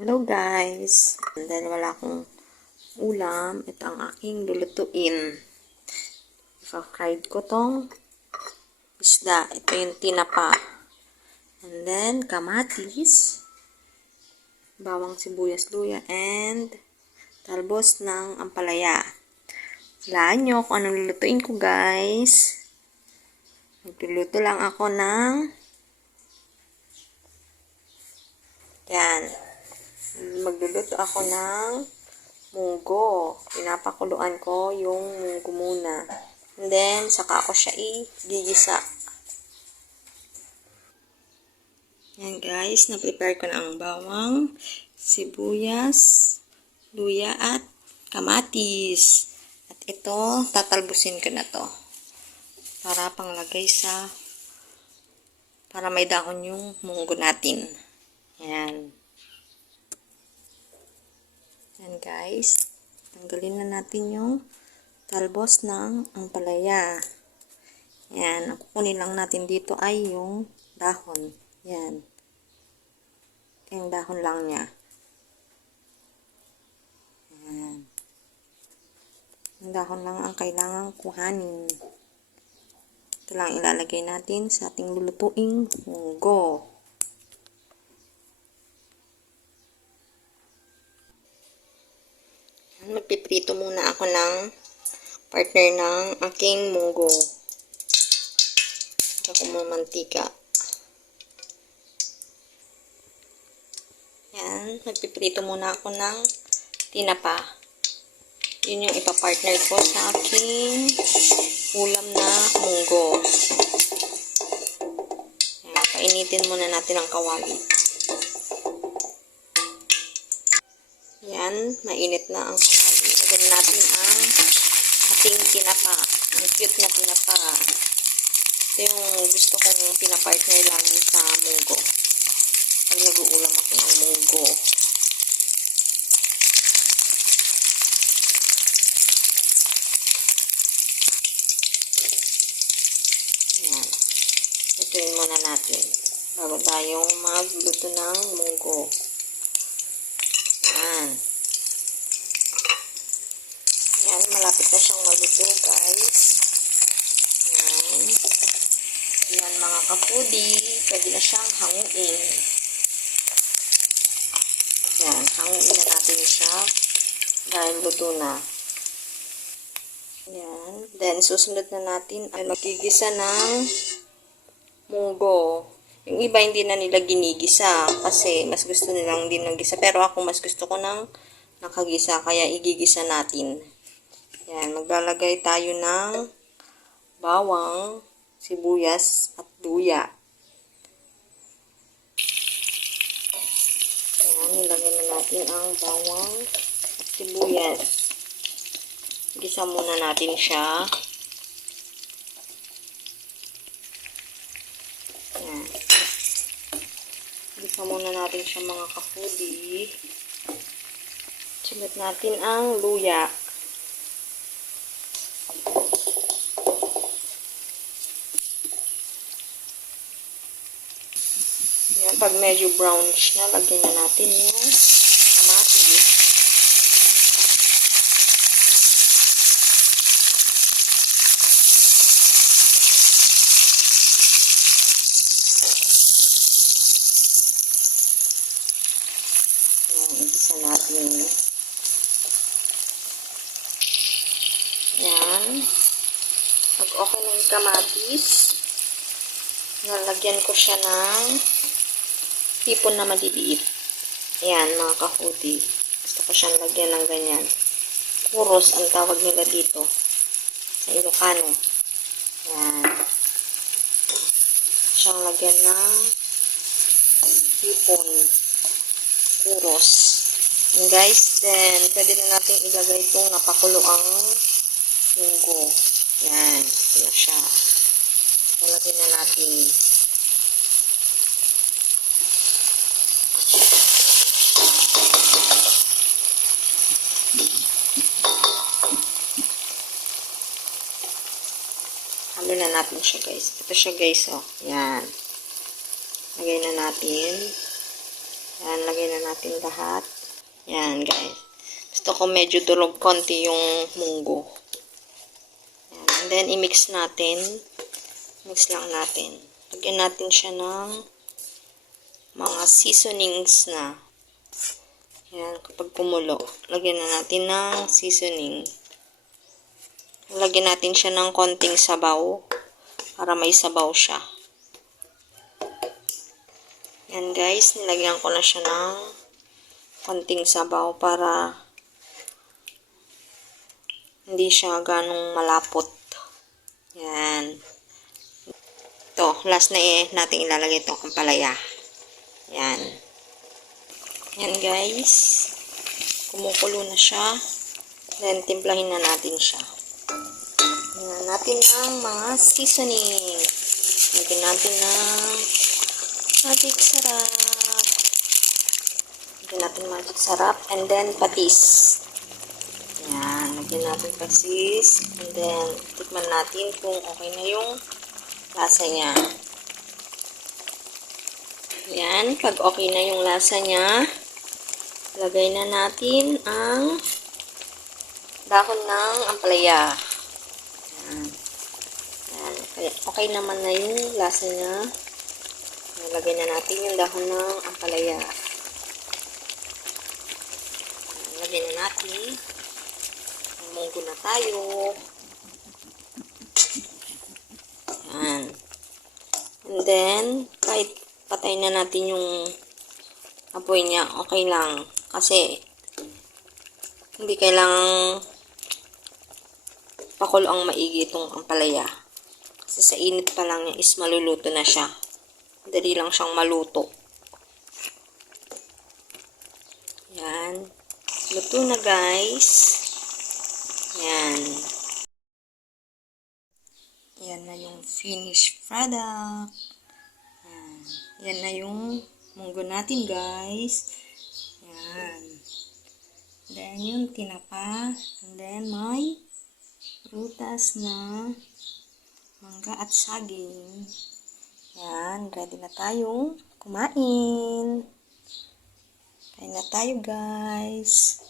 Hello guys! Dahil wala akong ulam, ito ang aking lulutuin. Ipa-fried ko tong isda. Ito yung tinapa. And then, kamatis, bawang sibuyas, luya, and talbos ng ampalaya. Walaan nyo kung anong lulutuin ko guys. Magluluto lang ako ng magluluto ako ng munggo. Pinapakuluan ko yung munggo muna. And then, saka ako siya i-gigisa. Yan guys, na-prepare ko na ang bawang, sibuyas, luya at kamatis. At ito, tatalbusin ko na to. Para panglagay para may dahon yung munggo natin. Yan. Yan guys. Tanggalin na natin yung talbos ng ampalaya. Yan. Ang kukunin lang natin dito ay yung dahon. Yan. Yung dahon lang niya. Yan. Yung dahon lang ang kailangang kuhanin. Ito lang ilalagay natin sa ating lulutuing munggo. Magpiprito muna ako ng partner ng aking munggo. Ito ko mo mantika. Yan, magpiprito muna ako ng tinapa. Yun yung ipapartner ko sa aking ulam na munggo. Yan, painitin muna natin ang kawali. Yan, mainit na ang kawali. Lagyan natin ang ating tinapa. Ang cute na tinapa. Ito yung gusto kong pinapartner lang sa munggo. Pag nag-uulam ako ng munggo. Yan. Lutuin muna natin. Bago tayong magluto ng munggo. Yan. Yan, malapit na siyang maluto, guys. Yan. Yan, mga ka-foodie. Pwede na siyang hanguin. Yan, hanguin na natin siya. Dahil luto na. Yan. Then, susunod na natin ay magigisa ng munggo. Yung iba hindi na nila ginigisa kasi mas gusto nilang din ng gisa. Pero ako mas gusto ko ng nakagisa kaya igigisa natin. Yan, maglalagay tayo ng bawang, sibuyas at luya. Yan, nilagay na natin ang bawang at sibuyas. Gisa muna natin siya. Yan. Gisa muna natin siya mga ka-foodie. Sunod natin ang luya. Yan, pag medyo brownish na, lagyan na natin yung kamatis. Yan, igisa natin. Yan. Pag okay na yung kamatis, nalagyan ko siya ng hipon na maliliit. Ayan, mga ka-foodie. Gusto ko siyang lagyan ng ganyan. Puros ang tawag nila dito. Sa Ilocano. Ayan. Siyang lagyan ng hipon. Puros. And guys, then, pwede na natin ilagay itong napakulo ang munggo. Yan. Ito na siya. Lalagyan na natin. Halo na natin siya guys. Ito siya guys, oh. Yan. Lagay na natin. Yan, lagay na natin natin lahat. Yan, guys. Gusto ko medyo durog konti yung munggo. Yan. And then, i-mix natin. Mix lang natin. Lagyan natin siya ng mga seasonings na. Yan, kapag kumulo, lagyan na natin ng seasoning. Lagyan natin siya ng konting sabaw para may sabaw siya. Yan guys, nilagyan ko na siya ng konting sabaw para hindi siya ganong malapot. Yan. Ito, last na natin ilalagay itong ampalaya. Yan. Yan guys. Kumukulo na siya. Then, timplahin na natin siya. Lagyan natin ng mga seasoning. Lagyan natin ng magic sarap. Lagyan natin magic sarap. And then, patis. Yan. Lagyan natin patis. And then, tikman natin kung okay na yung lasa niya. Yan. Pag okay na yung lasa niya, lagay na natin ang dahon ng ampalaya. Yan. Yan. Okay naman na yung lasa niya. Lagay na natin yung dahon ng ampalaya. Yan. Lagay na natin. Munggo na tayo. Yan. And then, kahit patay na natin yung apoy niya, okay lang. Kasi, hindi kailangang pakulo ang maigi itong ampalaya. Kasi sa init pa lang niya is maluluto na siya. Dali lang siyang maluto. Yan. Luto na guys. Yan. Yan na yung finished product. Yan. Yan na yung munggo natin guys. Yan. Then yung tinapa. And then may prutas na mangga at saging. Yan. Ready na tayong kumain. Kain na tayo guys.